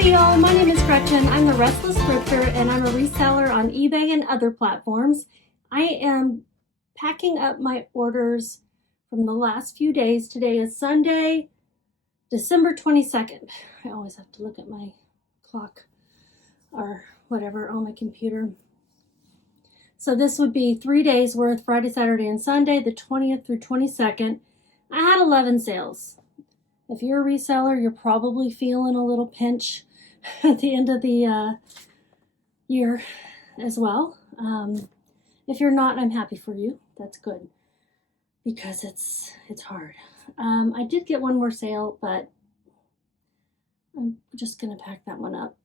Howdy y'all, my name is Gretchen. I'm the Restless Thrifter and I'm a reseller on eBay and other platforms. I am packing up my orders from the last few days. Today is Sunday, December 22nd. I always have to look at my clock or whatever on my computer. So this would be 3 days worth, Friday, Saturday, and Sunday, the 20th through 22nd. I had 11 sales. If you're a reseller, you're probably feeling a little pinch at the end of the year as well. If you're not, I'm happy for you. That's good because it's hard. I did get one more sale, but I'm just going to pack that one up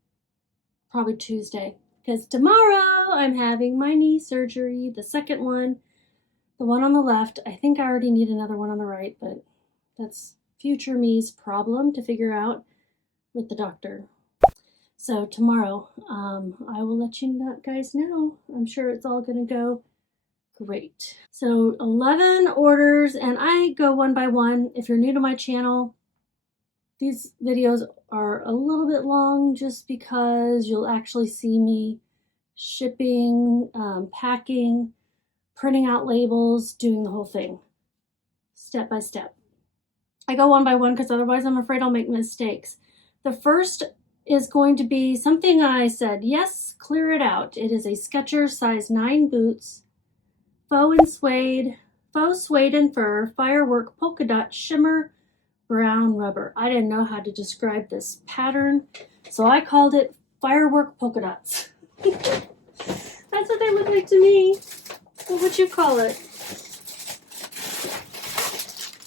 probably Tuesday because tomorrow I'm having my knee surgery, the second one, the one on the left. I think I already need another one on the right, but that's future me's problem to figure out with the doctor. So tomorrow, I will let you guys know. I'm sure it's all going to go great. So 11 orders, and I go one by one. If you're new to my channel, these videos are a little bit long just because you'll actually see me shipping, packing, printing out labels, doing the whole thing, step by step. I go one by one because otherwise I'm afraid I'll make mistakes. The first is going to be something I said, yes, clear it out. It is a Skechers size 9 boots, faux suede and fur, firework polka dot shimmer brown rubber. I didn't know how to describe this pattern, so I called it firework polka dots. That's what they look like to me. What would you call it?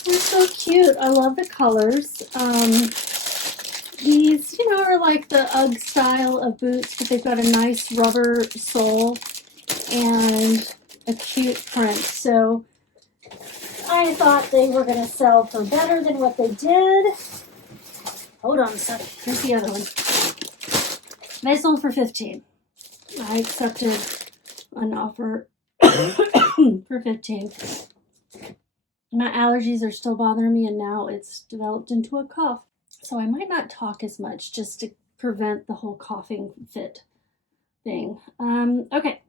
They're so cute. I love the colors. These, are like the UGG style of boots, but they've got a nice rubber sole and a cute print. So I thought they were going to sell for better than what they did. Hold on a sec. Here's the other one. They sold for $15. I accepted an offer for $15. My allergies are still bothering me, and now it's developed into a cough. So I might not talk as much just to prevent the whole coughing fit thing. Okay.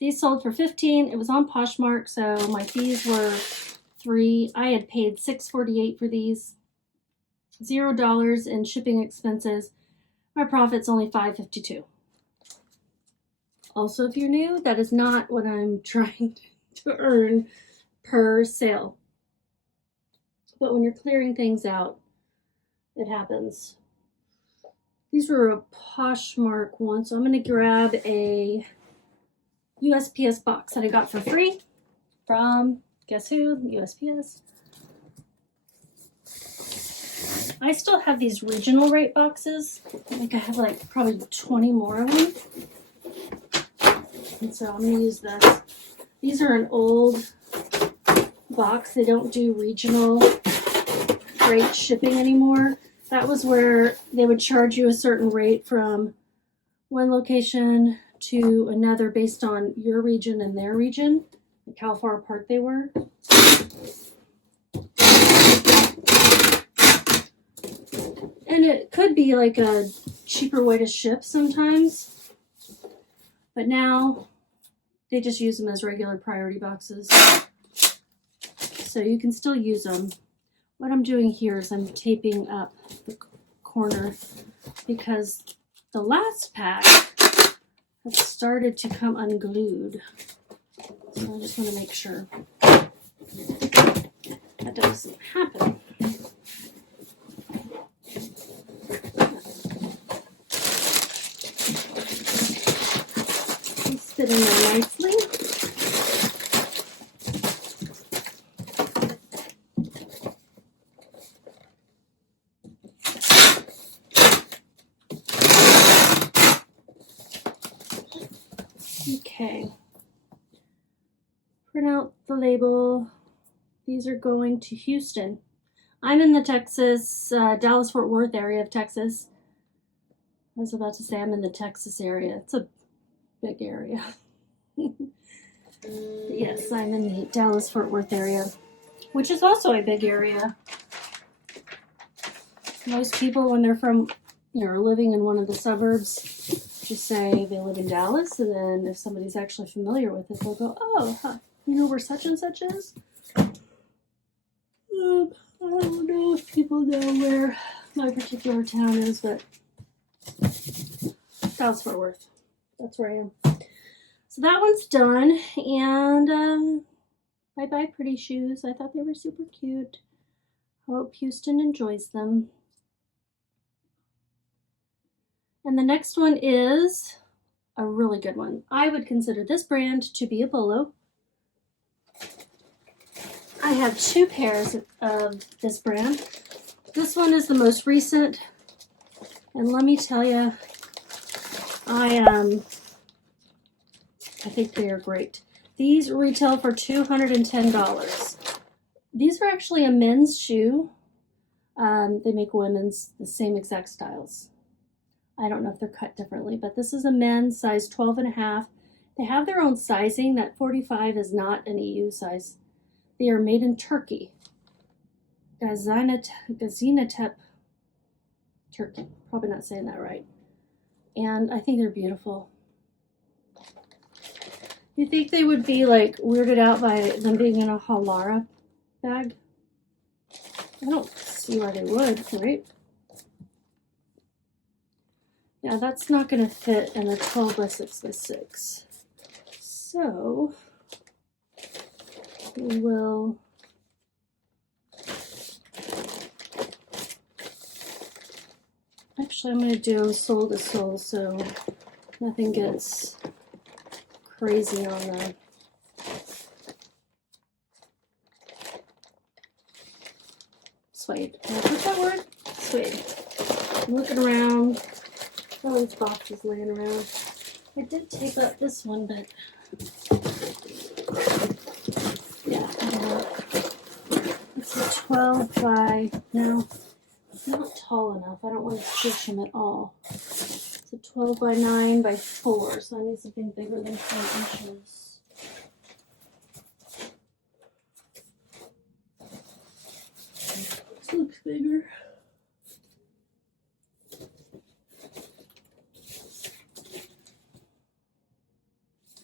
These sold for $15. It was on Poshmark, so my fees were $3. I had paid $6.48 for these. $0 in shipping expenses. My profit's only $5.52. Also, if you're new, that is not what I'm trying to earn per sale. But when you're clearing things out, it happens. These were a Poshmark one, so I'm going to grab a USPS box that I got for free from, guess who? USPS. I still have these regional rate boxes. I think I have like probably 20 more of them. And so I'm going to use this. These are an old box. They don't do regional rate shipping anymore. That was where they would charge you a certain rate from one location to another based on your region and their region, like how far apart they were. And it could be like a cheaper way to ship sometimes, but now they just use them as regular priority boxes. So you can still use them. What I'm doing here is I'm taping up the corner because the last pack has started to come unglued. So I just want to make sure that doesn't happen. It's fit in there nicely. Okay, print out the label. These are going to Houston. I'm in the Texas, Dallas-Fort Worth area of Texas. I was about to say I'm in the Texas area. It's a big area. Yes, I'm in the Dallas-Fort Worth area, which is also a big area. Most people, when they're from, are living in one of the suburbs, just say they live in Dallas, and then if somebody's actually familiar with it, they'll go, oh, huh, you know where such and such is? I don't know if people know where my particular town is, but Dallas Fort Worth. That's where I am. So that one's done, and bye-bye pretty shoes. I thought they were super cute. Hope Houston enjoys them. And the next one is a really good one. I would consider this brand to be a Bolo. I have 2 pairs of this brand. This one is the most recent, and let me tell you, I think they are great. These retail for $210. These are actually a men's shoe. They make women's the same exact styles. I don't know if they're cut differently, but this is a men's size 12.5. They have their own sizing. That 45 is not an EU size. They are made in Turkey. Gaziantep, Turkey. Probably not saying that right. And I think they're beautiful. You think they would be like weirded out by them being in a Halara bag? I don't see why they would, right? Yeah, that's not going to fit in a 12 by 6 by 6. So we will actually, I'm going to do them sole to sole so nothing gets crazy on them. Suede. What's that word? Suede. I'm looking around. All these boxes laying around. I did tape up this one, but yeah, it's a 12 by, no, not tall enough. I don't want to squish them at all. It's a 12 by 9 by 4, so I need something bigger than 4 inches. This looks bigger.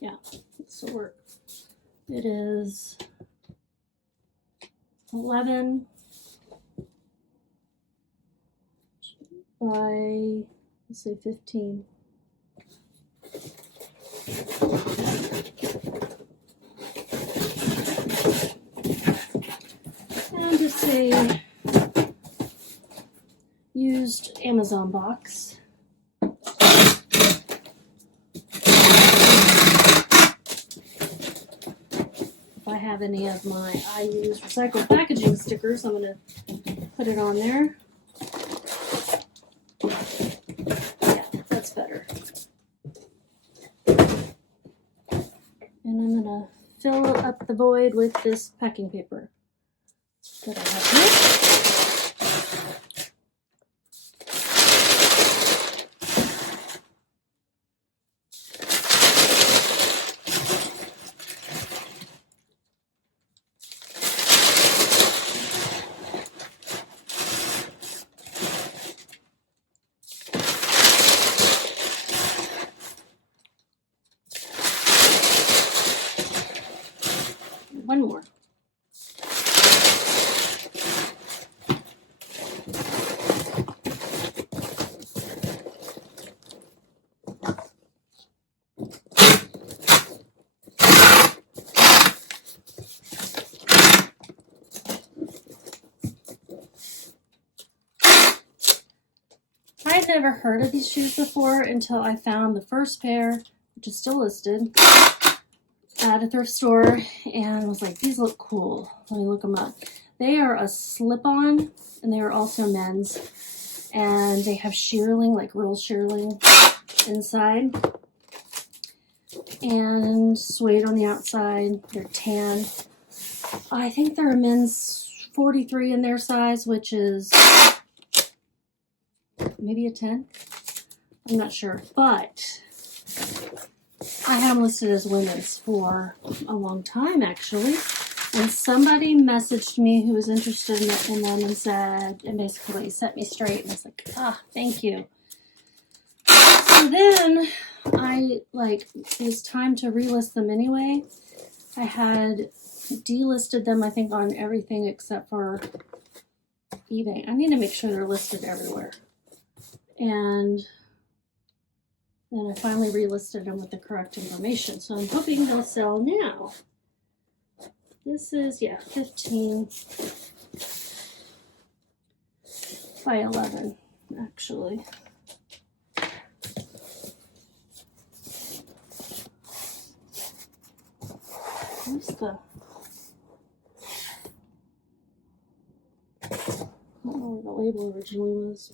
Yeah, this will work. It is 11 by, let's say 15. And just a used Amazon box. If I have any of my I use recycled packaging stickers, I'm going to put it on there. Yeah, that's better. And I'm going to fill up the void with this packing paper that I have here. One more. I had never heard of these shoes before until I found the first pair, which is still listed, at a thrift store, and was like, these look cool. Let me look them up. They are a slip-on, and they are also men's, and they have shearling, like real shearling inside, and suede on the outside. They're tan. I think they're a men's 43 in their size, which is maybe a 10. I'm not sure, but I have them listed as women's for a long time, actually. And somebody messaged me who was interested in them and said, and basically set me straight. And I was like, thank you. So then it was time to relist them anyway. I had delisted them, I think, on everything except for eBay. I need to make sure they're listed everywhere. And then I finally relisted them with the correct information. So I'm hoping they'll sell now. This is, 15 by 11, actually. Where's the... I don't know where the label originally was.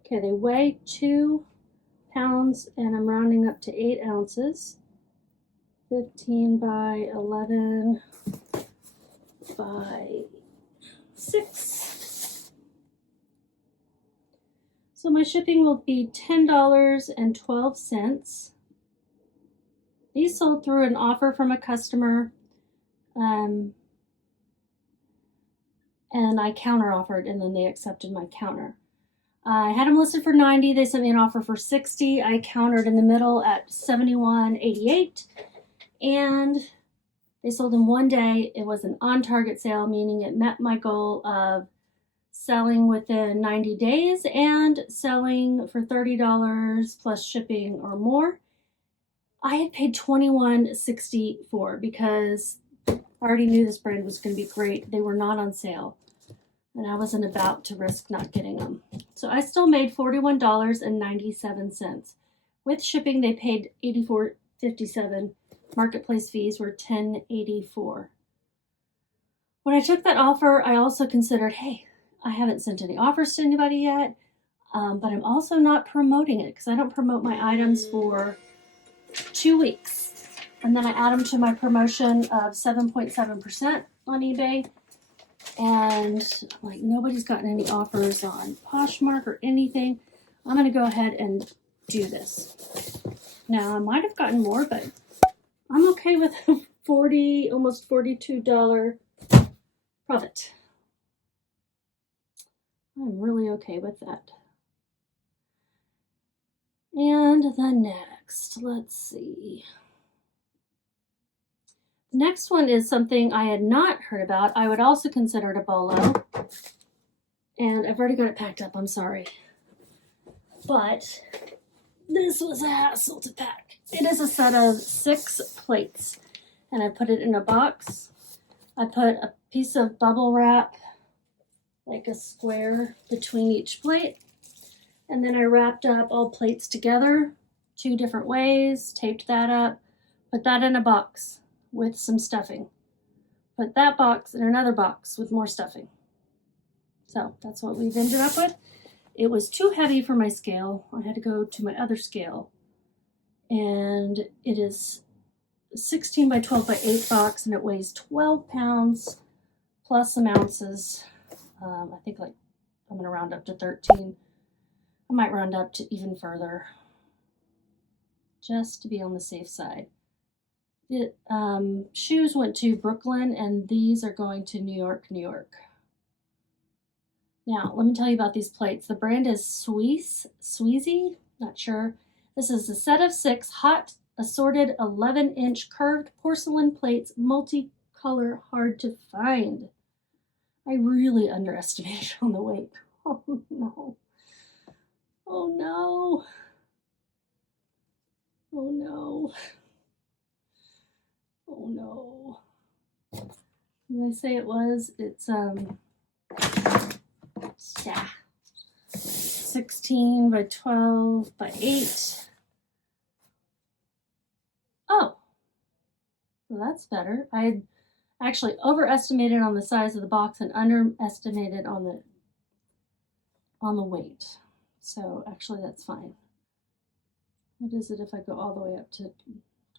Okay, they weigh 2 pounds and I'm rounding up to 8 ounces. 15 by 11 by 6. So my shipping will be $10.12. These sold through an offer from a customer, and I counter offered, and then they accepted my counter. I had them listed for $90. They sent me an offer for $60. I countered in the middle at $71.88, and they sold in one day. It was an on-target sale, meaning it met my goal of selling within 90 days and selling for $30 plus shipping or more. I had paid $21.64 because I already knew this brand was going to be great. They were not on sale, and I wasn't about to risk not getting them. So I still made $41.97. With shipping, they paid $84.57. Marketplace fees were $10.84. When I took that offer, I also considered, hey, I haven't sent any offers to anybody yet, but I'm also not promoting it because I don't promote my items for 2 weeks. And then I add them to my promotion of 7.7% on eBay. And I'm like, nobody's gotten any offers on Poshmark or anything. I'm going to go ahead and do this. Now, I might have gotten more, but I'm okay with almost $42 profit. I'm really okay with that. And the next, let's see. The next one is something I had not heard about. I would also consider it a Bolo. And I've already got it packed up, I'm sorry. But this was a hassle to pack. It is a set of 6 plates. And I put it in a box. I put a piece of bubble wrap, like a square, between each plate. And then I wrapped up all plates together 2 different ways, taped that up, put that in a box with some stuffing. Put that box in another box with more stuffing. So that's what we've ended up with. It was too heavy for my scale. I had to go to my other scale. And it is 16 by 12 by 8 box, and it weighs 12 pounds plus some ounces. I think I'm going to round up to 13. I might round up to even further, just to be on the safe side. Shoes went to Brooklyn, and these are going to New York, New York. Now, let me tell you about these plates. The brand is Sweezy, not sure. This is a set of 6 hot, assorted 11-inch curved porcelain plates, multicolor, hard to find. I really underestimated on the weight. Oh no. Oh no. Oh no. Oh no. Did I say it was? It's 16 by 12 by 8. Oh. Well, that's better. I actually overestimated on the size of the box and underestimated on the weight. So actually that's fine. What is it if I go all the way up to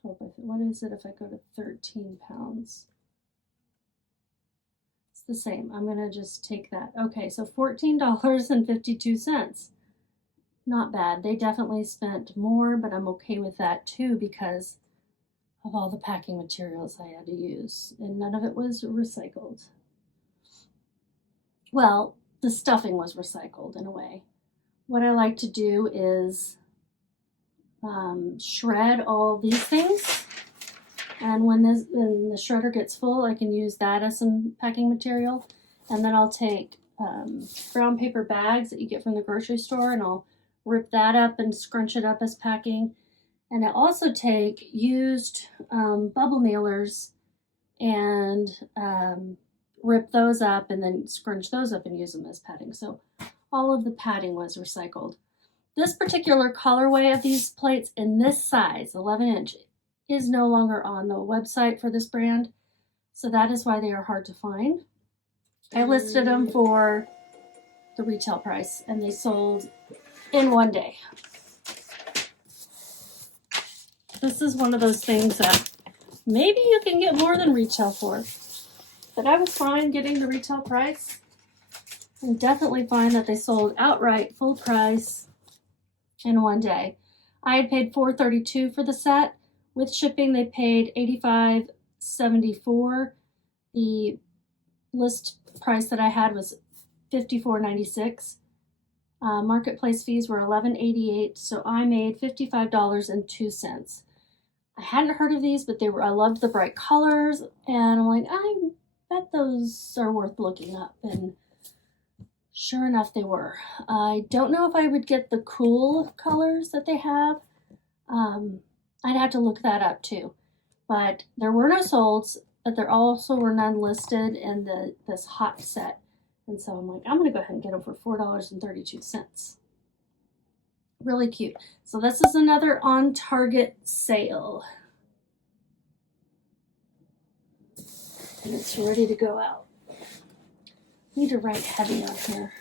12 by 15? What is it if I go to 13 pounds? It's the same. I'm going to just take that. Okay, so $14.52. Not bad. They definitely spent more, but I'm okay with that too because of all the packing materials I had to use, and none of it was recycled. Well, the stuffing was recycled in a way, what I like to do is shred all these things. And when the shredder gets full, I can use that as some packing material. And then I'll take brown paper bags that you get from the grocery store, and I'll rip that up and scrunch it up as packing. And I also take used bubble mailers and rip those up and then scrunch those up and use them as padding. So all of the padding was recycled. This particular colorway of these plates in this size, 11-inch, is no longer on the website for this brand. So that is why they are hard to find. I listed them for the retail price and they sold in one day. This is one of those things that maybe you can get more than retail for. But I was fine getting the retail price, and definitely fine that they sold outright full price in one day. I had paid $4.32 for the set. With shipping, they paid $85.74. The list price that I had was $54.96. Marketplace fees were $11.88, so I made $55.02. I hadn't heard of these, but I loved the bright colors, and I'm like, I bet those are worth looking up, and sure enough, they were. I don't know if I would get the cool colors that they have. I'd have to look that up too. But there were no solds, but there also were none listed in this hot set. And so I'm like, I'm going to go ahead and get them for $4.32. Really cute. So this is another on Target sale. And it's ready to go out. Need to write heavy on here.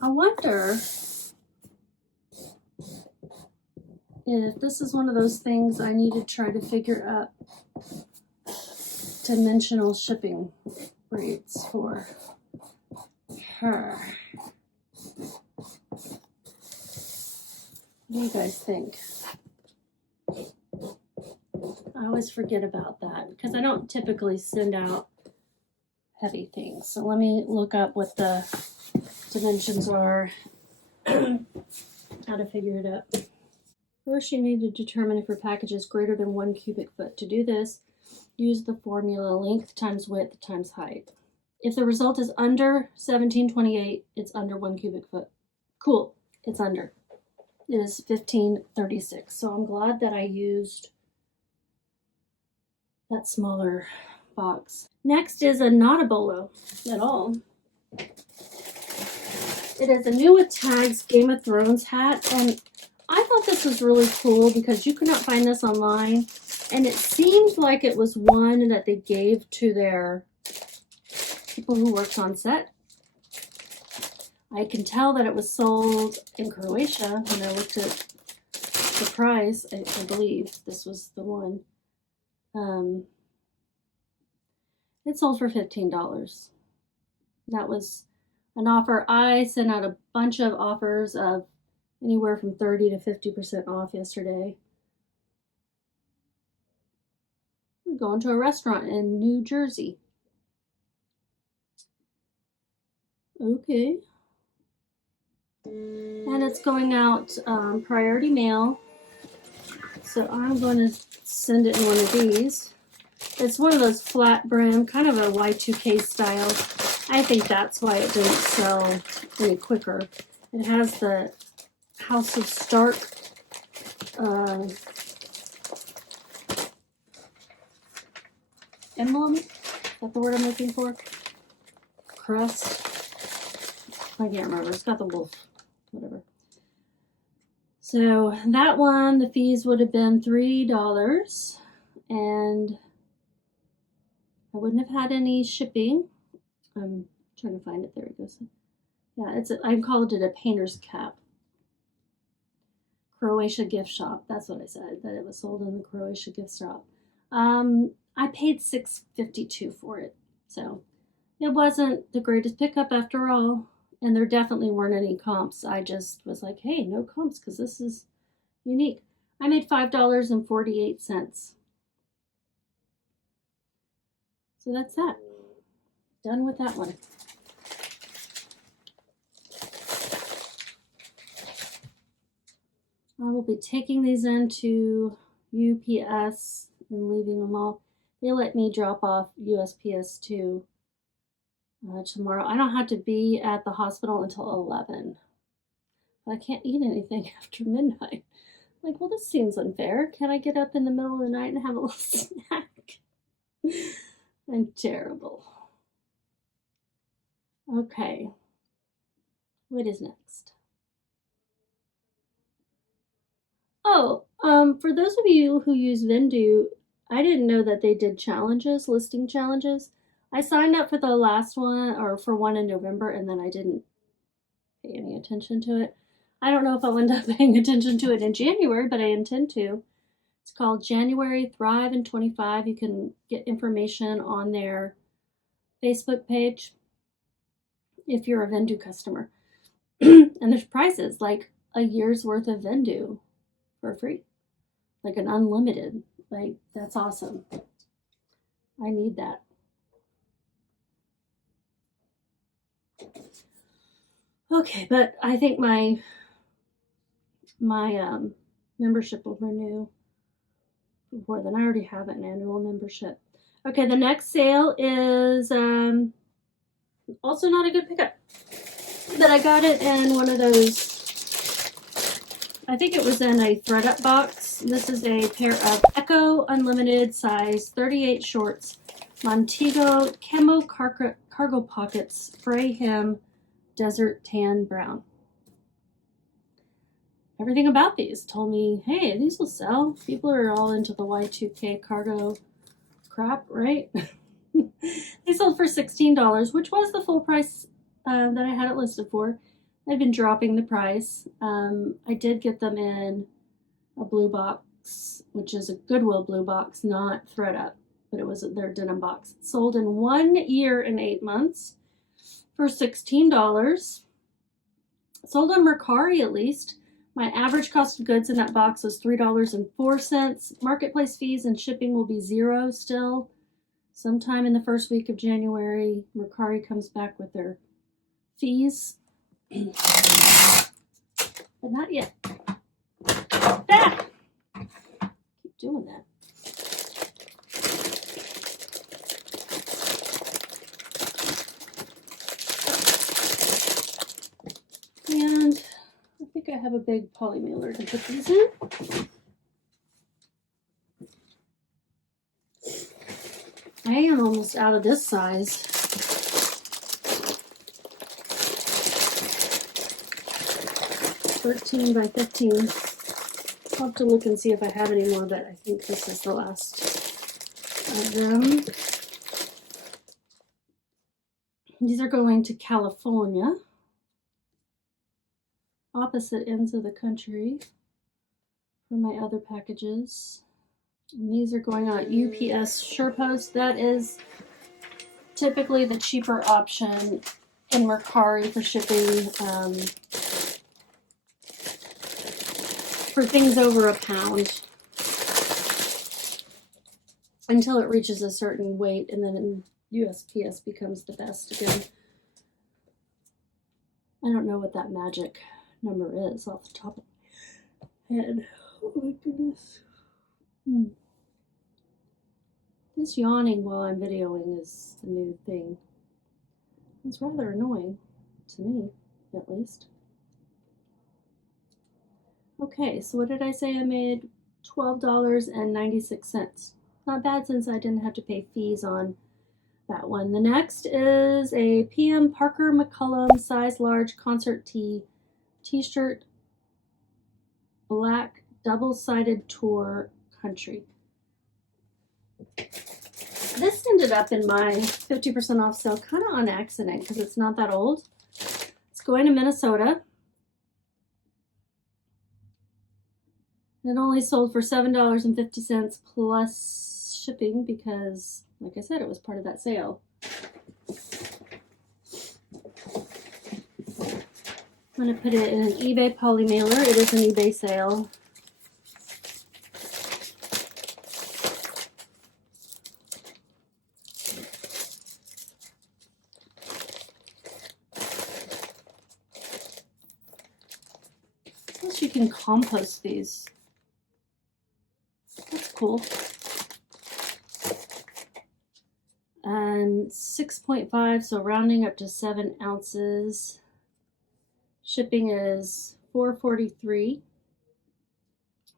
I wonder if this is one of those things I need to try to figure out dimensional shipping rates for her. What do you guys think? I always forget about that because I don't typically send out heavy things. So let me look up what the dimensions are, how to figure it out. First, you need to determine if your package is greater than 1 cubic foot. To do this, use the formula length times width times height. If the result is under 1728, it's under 1 cubic foot. Cool, it's under. It is 1536. So I'm glad that I used that smaller box. Next is not a Bolo at all. It is a new with tags Game of Thrones hat, and I thought this was really cool because you could not find this online, and it seemed like it was one that they gave to their people who worked on set. I can tell that it was sold in Croatia when I looked at the price. I believe this was the one. It sold for $15. That was an offer. I sent out a bunch of offers of anywhere from 30 to 50% off yesterday. I'm going to a restaurant in New Jersey. Okay. And it's going out priority mail. So I'm going to send it in one of these. It's one of those flat brim, kind of a Y2K style. I think that's why it didn't sell any quicker. It has the House of Stark emblem. Is that the word I'm looking for? Crest. I can't remember. It's got the wolf. Whatever. So that one, the fees would have been $3, and I wouldn't have had any shipping. I'm trying to find it. There it goes. Yeah, I called it a painter's cap. Croatia gift shop. That's what I said, that it was sold in the Croatia gift shop. I paid $6.52 for it. So it wasn't the greatest pickup after all. And there definitely weren't any comps. I just was like, hey, no comps because this is unique. I made $5.48. So that's that. Done with that one. I will be taking these into UPS and leaving them all. They let me drop off USPS too tomorrow. I don't have to be at the hospital until 11. But I can't eat anything after midnight. Like, well, this seems unfair. Can I get up in the middle of the night and have a little snack? I'm terrible. Okay. What is next? Oh, for those of you who use Vendoo, I didn't know that they did challenges, listing challenges. I signed up for the last one, or for one in November, and then I didn't pay any attention to it. I don't know if I'll end up paying attention to it in January, but I intend to. It's called January Thrive in 25. You can get information on their Facebook page if you're a Vendoo customer. And there's prizes, like a year's worth of Vendoo for free, like an unlimited. Like, that's awesome. I need that. Okay, but I think my membership will renew before then. I already have an annual membership. Okay, the next sale is also not a good pickup, but I got it in one of those, I think it was in a thread-up box. This is a pair of Echo Unlimited size 38 shorts, Montego Camo Cargo Pockets, Spray Hem, Desert Tan Brown. Everything about these told me, hey, these will sell. People are all into the Y2K cargo crap, right? They sold for $16, which was the full price that I had it listed for. I've been dropping the price. I did get them in a blue box, which is a Goodwill blue box, not thread-up, but it was their denim box. It sold in 1 year and 8 months for $16. Sold on Mercari at least. My average cost of goods in that box was $3.04. Marketplace fees and shipping will be $0 still. Sometime in the first week of January, Mercari comes back with their fees. But not yet. Ah! Keep doing that. And I think I have a big poly mailer to put these in. I am almost out of this size. 13 by 15. I'll have to look and see if I have any more, but I think this is the last of them. These are going to California. Opposite ends of the country for my other packages. And these are going on UPS SurePost. That is typically the cheaper option in Mercari for shipping for things over £1 until it reaches a certain weight, and then USPS becomes the best again. I don't know what that magic number is off the top of my head. Oh my goodness. This yawning while I'm videoing is a new thing. It's rather annoying to me, at least. Okay, so what did I say I made? $12.96. Not bad since I didn't have to pay fees on that one. The next is a PM Parker McCullum size large concert tee t-shirt, black double-sided tour country. This ended up in my 50% off sale kind of on accident because it's not that old. It's going to Minnesota. It only sold for $7.50 plus shipping because, like I said, it was part of that sale. I'm going to put it in an eBay poly mailer. It is an eBay sale. Plus you can compost these. That's cool. And 6.5, so rounding up to 7 ounces. Shipping is $4.43.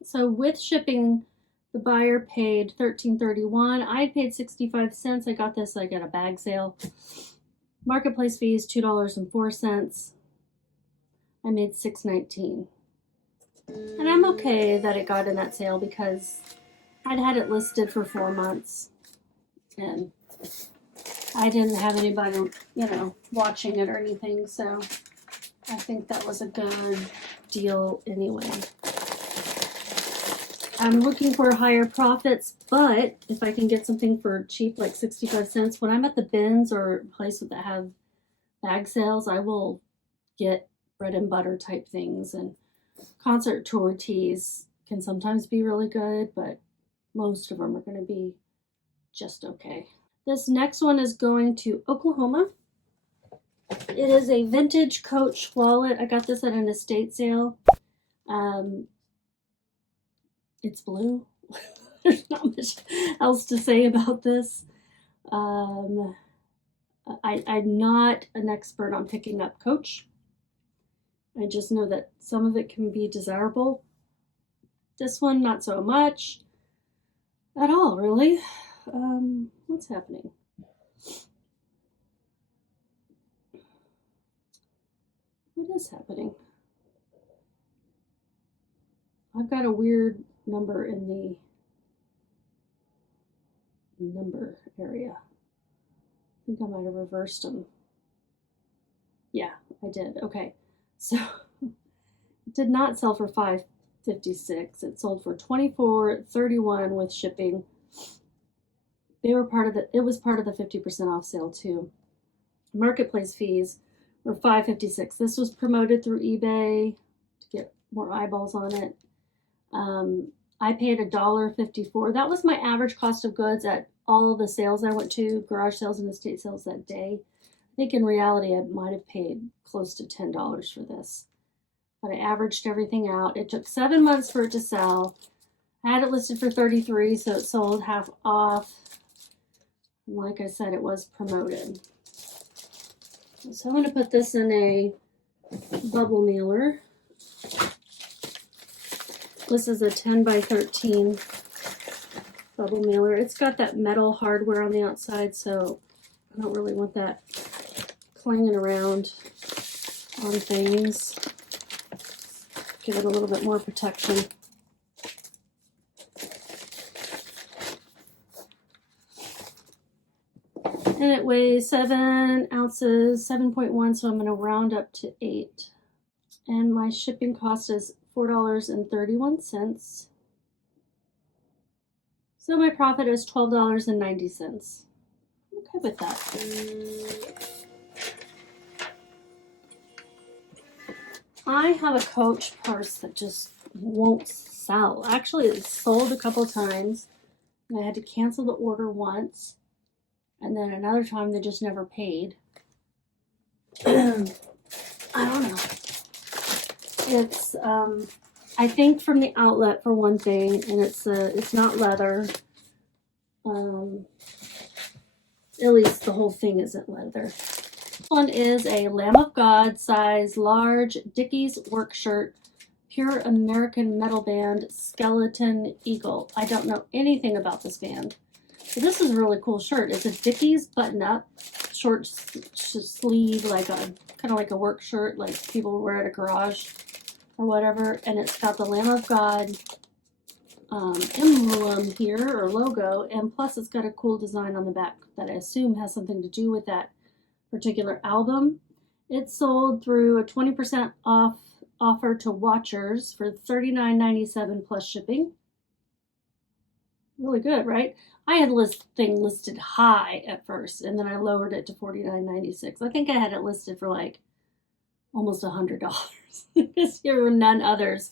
So with shipping, the buyer paid $13.31. I paid 65 cents. I got this like at a bag sale. Marketplace fees $2.04. I made $6.19. And I'm okay that it got in that sale because I'd had it listed for 4 months and I didn't have anybody, you know, watching it or anything, so I think that was a good deal anyway. I'm looking for higher profits, but if I can get something for cheap, like 65 cents, when I'm at the bins or places that have bag sales, I will get bread and butter type things, and concert tour tees can sometimes be really good, but most of them are going to be just okay. This next one is going to Oklahoma. It is a vintage Coach wallet. I got this at an estate sale. It's blue. There's not much else to say about this. I'm not an expert on picking up Coach. I just know that some of it can be desirable. This one, not so much at all, really. What's happening? What is happening? I've got a weird number in the number area. I think I might have reversed them. Yeah, I did. Okay. So it did not sell for $5.56. It sold for $24.31 with shipping. They were part of the, it was part of the 50% off sale too. Marketplace fees were $5.56. This was promoted through eBay to get more eyeballs on it. I paid $1.54. That was my average cost of goods at all the sales I went to, garage sales and estate sales that day. I think in reality I might have paid close to $10 for this. But I averaged everything out. It took 7 months for it to sell. I had it listed for $33, so it sold half off. And like I said, it was promoted. So I'm going to put this in a bubble mailer. This is a 10 by 13 bubble mailer. It's got that metal hardware on the outside, so I don't really want that clanging around on things. Give it a little bit more protection. And it weighs 7 ounces, 7.1, so I'm going to round up to 8. And my shipping cost is $4.31. So my profit is $12.90. I'm okay with that. I have a Coach purse that just won't sell. Actually, it sold a couple times, and I had to cancel the order once. And then another time they just never paid. I don't know. It's I think from the outlet for one thing, and it's not leather. At least the whole thing isn't leather. This one is a Lamb of God size large Dickies work shirt, pure American metal band, skeleton eagle. I don't know anything about this band. So this is a really cool shirt. It's a Dickies button-up, short sleeve, like a kind of like a work shirt, like people wear at a garage or whatever. And it's got the Lamb of God emblem here or logo, and plus it's got a cool design on the back that I assume has something to do with that particular album. It sold through a 20% off offer to watchers for $39.97 plus shipping. Really good, right? I had this thing listed high at first, and then I lowered it to $49.96. I think I had it listed for like almost $100 because there were none others.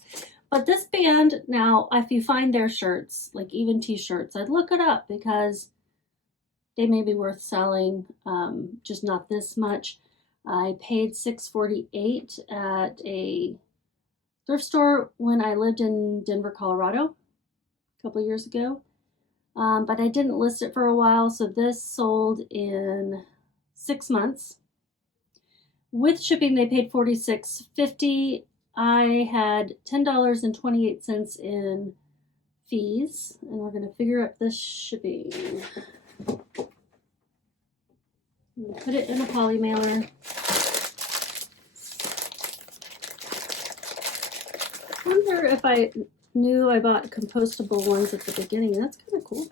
But this band, now, if you find their shirts, like even t-shirts, I'd look it up because they may be worth selling, just not this much. I paid $6.48 at a thrift store when I lived in Denver, Colorado a couple years ago. But I didn't list it for a while, so this sold in 6 months. With shipping, they paid $46.50. I had $10.28 in fees, and we're going to figure out the shipping. Put it in a poly mailer. I wonder if I knew I bought compostable ones at the beginning. That's kind of cool.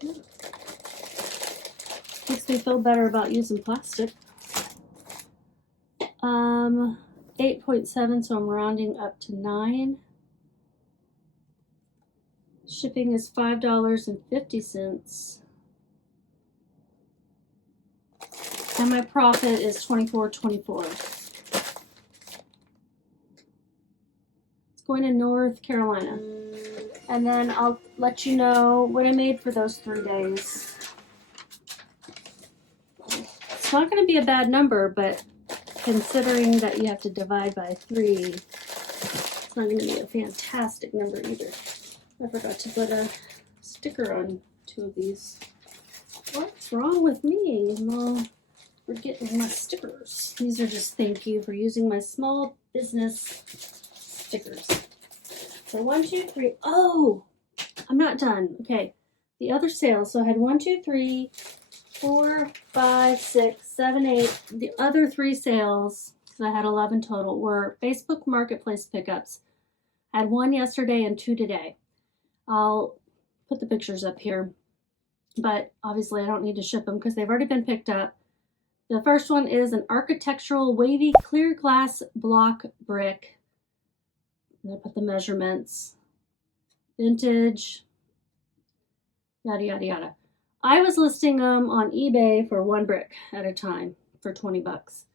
Yeah. Makes me feel better about using plastic. 8.7, so I'm rounding up to 9. Shipping is $5.50. And my profit is $24.24. It's going to North Carolina. And then I'll let you know what I made for those 3 days. It's not going to be a bad number, but considering that you have to divide by 3, it's not going to be a fantastic number either. I forgot to put a sticker on 2 of these. What's wrong with me? I'm all forgetting my stickers. These are just thank you for using my small business stickers. So 1, 2, 3. Oh, I'm not done. Okay, the other sales. So I had 1, 2, 3, 4, 5, 6, 7, 8. The other 3 sales, because I had 11 total, were Facebook Marketplace pickups. I had 1 yesterday and 2 today. I'll put the pictures up here, but obviously I don't need to ship them because they've already been picked up. The first one is an architectural wavy clear glass block brick. And I put the measurements. Vintage. Yada, yada, yada. I was listing them on eBay for 1 brick at a time for 20 bucks.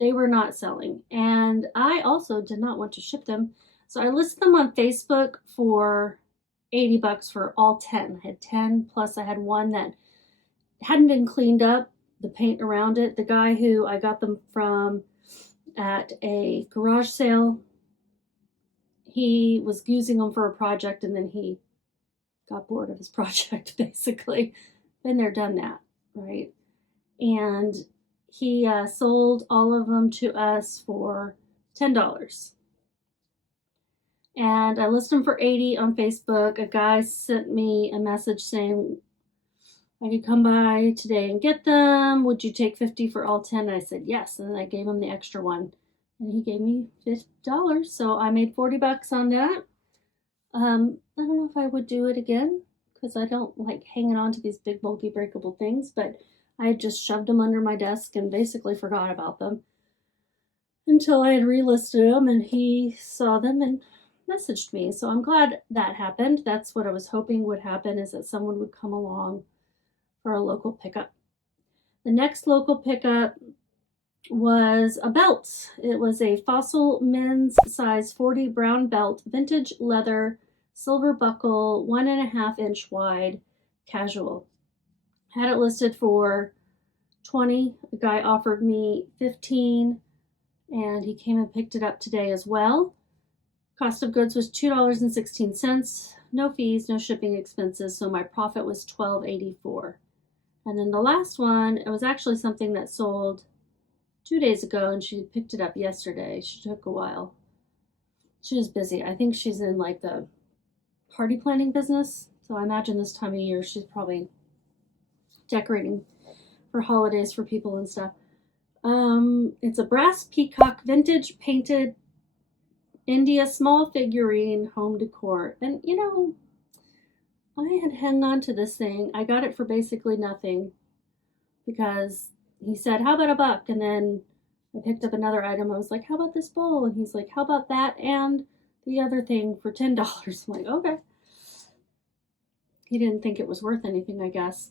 They were not selling. And I also did not want to ship them. So I listed them on Facebook for 80 bucks for all 10. I had 10, plus I had 1 that hadn't been cleaned up, the paint around it. The guy who I got them from at a garage sale, he was using them for a project and then he got bored of his project, basically. Been there, done that, right? And he sold all of them to us for $10. And I listed them for 80 on Facebook. A guy sent me a message saying I could come by today and get them. Would you take 50 for all 10? And I said yes. And then I gave him the extra one. And he gave me $50. So I made 40 bucks on that. I don't know if I would do it again because I don't like hanging on to these big, bulky, breakable things. But I just shoved them under my desk and basically forgot about them until I had relisted them and he saw them and messaged me. So I'm glad that happened. That's what I was hoping would happen, is that someone would come along for a local pickup. The next local pickup was a belt. It was a Fossil men's size 40 brown belt, vintage leather, silver buckle, 1.5 inch wide, casual. Had it listed for 20. The guy offered me 15 and he came and picked it up today as well. Cost of goods was $2.16. No fees, no shipping expenses, so my profit was $12.84. And then the last one, it was actually something that sold 2 days ago and she picked it up yesterday. She took a while. She was busy. I think she's in like the party planning business. So I imagine this time of year she's probably decorating for holidays for people and stuff. It's a brass peacock vintage painted India small figurine home decor. And you know, I had hung on to this thing. I got it for basically nothing because he said, how about $1? And then I picked up another item. I was like, how about this bowl? And he's like, how about that and the other thing for $10? I'm like, okay. He didn't think it was worth anything, I guess.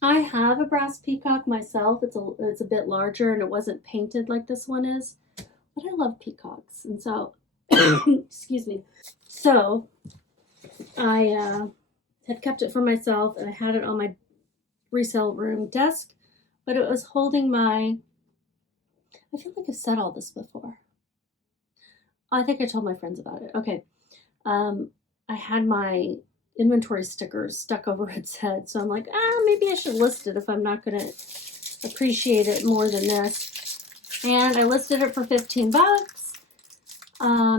I have a brass peacock myself. It's a bit larger and it wasn't painted like this one is. But I love peacocks. And so, excuse me. So I had kept it for myself and I had it on my resale room desk, but it was holding my I feel like I've said all this before. I think I told my friends about it. Okay. I had my inventory stickers stuck over its head. So I'm like, maybe I should list it if I'm not going to appreciate it more than this. And I listed it for 15 bucks.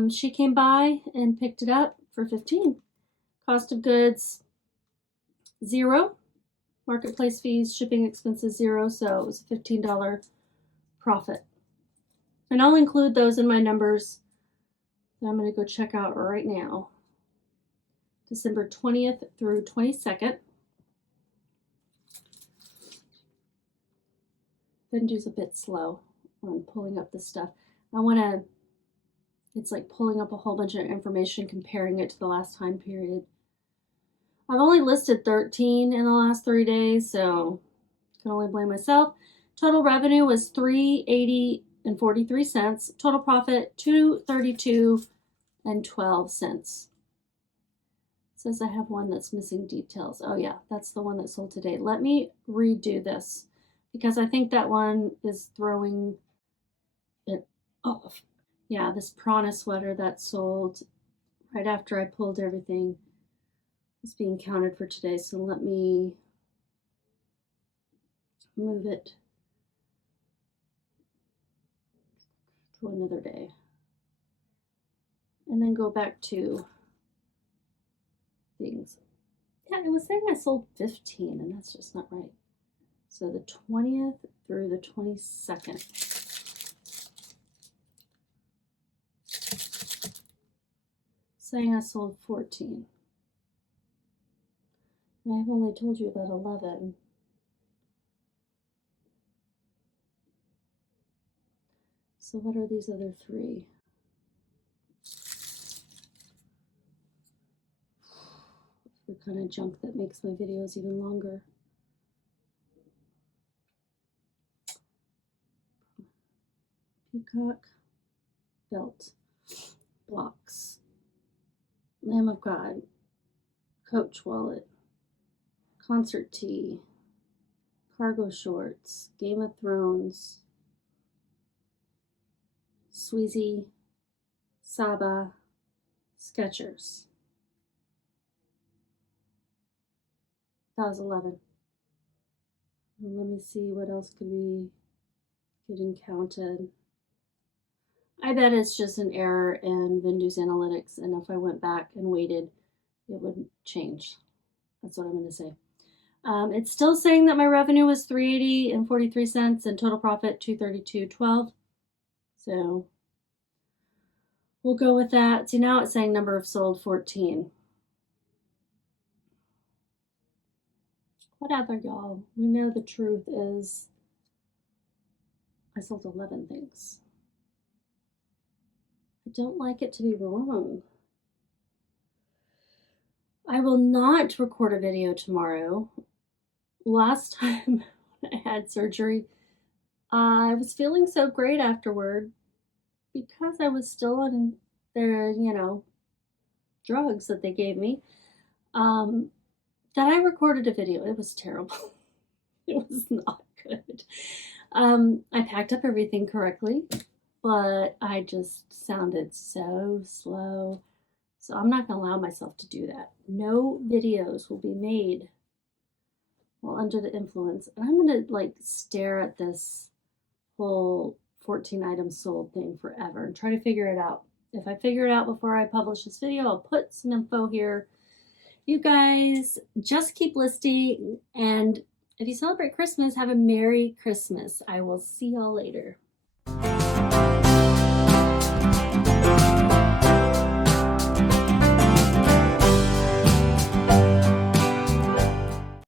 She came by and picked it up for 15. Cost of goods, 0. Marketplace fees, shipping expenses, 0. So it was a $15 profit. And I'll include those in my numbers that I'm going to go check out right now. December 20th through 22nd. Vendoo's a bit slow on pulling up this stuff. It's like pulling up a whole bunch of information, comparing it to the last time period. I've only listed 13 in the last 3 days, so I can only blame myself. Total revenue was $3.80 and 43 cents. Total profit, $2.32 and 12 cents. It says I have one that's missing details. Oh yeah, that's the one that sold today. Let me redo this because I think that one is throwing it off. Yeah, this Prana sweater that sold right after I pulled everything is being counted for today. So let me move it to another day. And then go back to things. Yeah, it was saying I sold 15, and that's just not right. So the 20th through the 22nd. Saying I sold 14. And I've only told you about 11. So what are these other 3? The kind of junk that makes my videos even longer. Peacock, belt, blocks, Lamb of God, Coach wallet, concert tee, cargo shorts, Game of Thrones, Sweezy, Saba, Skechers. That was 11. And let me see what else could be getting counted. I bet it's just an error in Vendoo's analytics, and if I went back and waited, it wouldn't change. That's what I'm going to say. It's still saying that my revenue was $3.80 and 43 cents and total profit $2.32.12. So we'll go with that. See, now it's saying number of sold 14. Whatever, y'all. We know the truth is I sold 11 things. I don't like it to be wrong. I will not record a video tomorrow. Last time I had surgery, I was feeling so great afterward because I was still on their, drugs that they gave me, that I recorded a video. It was terrible. It was not good. I packed up everything correctly, but I just sounded so slow. So I'm not going to allow myself to do that. No videos will be made while under the influence. And I'm going to stare at this whole 14 items sold thing forever and try to figure it out. If I figure it out before I publish this video, I'll put some info here. You guys just keep listing, and if you celebrate Christmas, have a Merry Christmas. I will see y'all later.